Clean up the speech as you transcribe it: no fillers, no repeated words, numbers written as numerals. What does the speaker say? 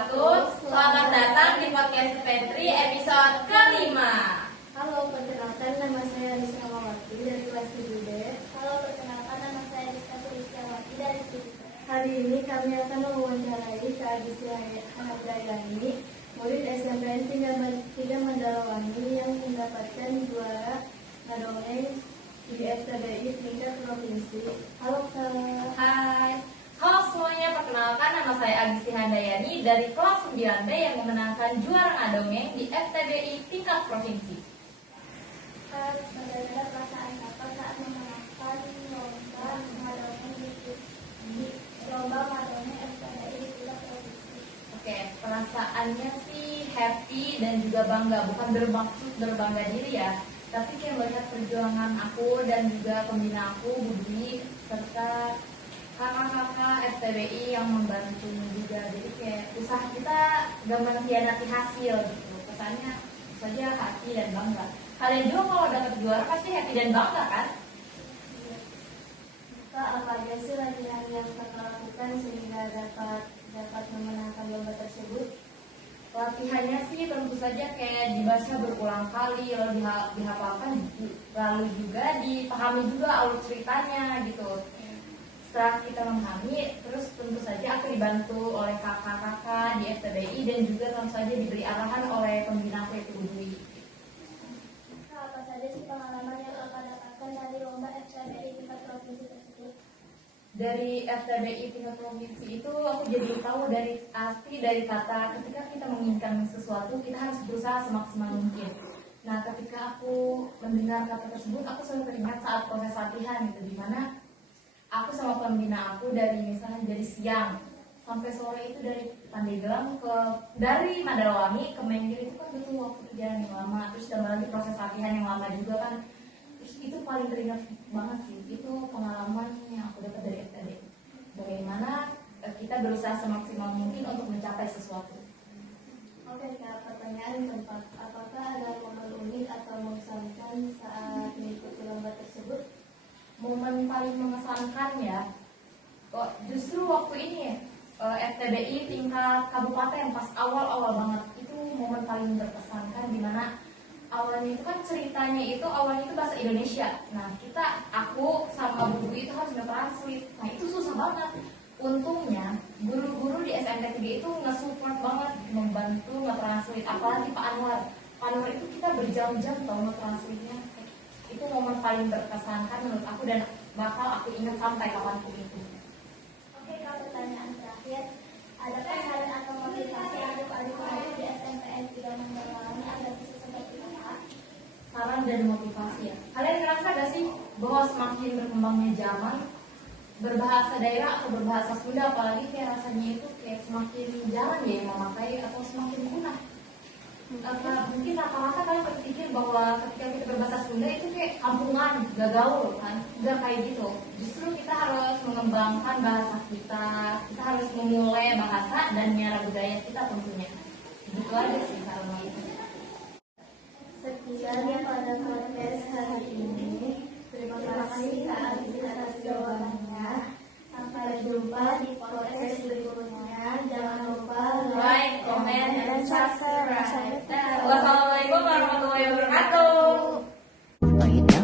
wabarakatuh. Selamat datang di podcast Petri episode kelima. Halo, perkenalkan nama saya Rizka Mawati dari kelas 7D. Halo, perkenalkan nama saya Rizka Sulistiawati dari studi. Hari ini kami akan mewawancarai Kak Agustia Handayani, murid SMPN 3 Mandalawangi yang mendapatkan juara ngadongeng di FTDI tingkat provinsi. Halo Kak. Hai. Halo semuanya, perkenalkan nama saya Agustia Handayani dari kelas 9B yang memenangkan juara ngadongeng di FTBI tingkat provinsi. Kak, bagaimana perasaan Kakak saat memenangkan lomba ngadongeng di lomba ngadongeng FTDI di tingkat provinsi? Oke, perasaannya sih happy dan juga bangga, bukan bermaksud berbangga diri ya, tapi kayak melihat perjuangan aku dan juga pembina aku, Bu Dwi, serta kakak-kakak FTBI yang membantu juga. Jadi kayak usaha kita gak mengkhianati hasil gitu. Kesannya saja happy dan bangga. Kalian juga kalau dapat juara pasti happy dan bangga kan? Kak, apa aja sih latihan yang Kakak lakukan sehingga dapat memenangkan lomba tersebut? Latihannya sih tentu saja kayak dibaca berulang kali, lalu dihafalkan, lalu juga dipahami juga alur ceritanya gitu. Setelah kita memahami, terus tentu saja aku dibantu oleh kakak-kakak di FTBI dan juga tentu saja diberi arahan oleh pembina aku yaitu Bu Dwi. Kak, apa saja sih pengalaman yang Kakak dapatkan dari lomba FTDI tingkat provinsi tersebut? Dari FTBI tingkat provinsi itu aku jadi tahu dari arti dari kata ketika kita menginginkan sesuatu kita harus berusaha semaksimal mungkin. Nah, ketika aku mendengar kata tersebut aku selalu teringat saat proses latihan gitu, dimana aku sama pembina aku dari misalnya dari siang sampai sore itu dari Pandeglang dari Mandalawangi ke Mengkir itu kan butuh waktu perjalanan yang lama, terus tambah lagi proses latihan yang lama juga kan. Terus itu paling teringat banget sih, itu pengalaman yang aku dapat dari FTD. Bagaimana kita berusaha semaksimal mungkin untuk mencapai sesuatu. Oke Kak, pertanyaan keempat. Apakah ada momen unik atau mengesankan saat mengikuti lomba tersebut? Momen paling mengesankan ya, justru waktu ini FTBI tingkat kabupaten pas awal-awal banget itu momen paling berkesankan, dimana awalnya itu kan ceritanya itu awalnya itu bahasa Indonesia. Nah aku sama Bu Dwi itu harus nge-translate. Nah itu susah banget. Untungnya guru-guru di SMP 3 itu nge-support banget, membantu nge-translate. Apalagi Pak Anwar. Pak Anwar itu kita berjam-jam tau nge-translate-nya. Itu momen paling berkesankan menurut aku dan bakal aku ingat sampai kapanpun itu. Oke Kak, pertanyaan terakhir. Adakah saran atau motivasi untuk adik-adik di SMPN 3 Mandalawangi agar bisa seperti Kakak? Saran dan motivasi ya. Kalian ngerasa gak sih bahwa semakin berkembangnya zaman, berbahasa daerah atau berbahasa Sunda apalagi kayak rasanya itu kayak semakin jarang ya yang memakai atau semakin punah. Mungkin rata-rata kalian berpikir bahwa ketika kita berbahasa Sunda itu kayak kampungan, gak gaul kan, gak kayak gitu. Justru kita harus mengembangkan bahasa kita harus memulai bahasa dan miara budaya kita tentunya. Gitu aja sih saran itu. Sekian pada podcast hari ini. Terima kasih Kak Agustia atas jawabannya. Sampai jumpa di podcast berikutnya. Jangan lupa Like, comment, dan subscribe. Wassalamualaikum warahmatullahi wabarakatuh.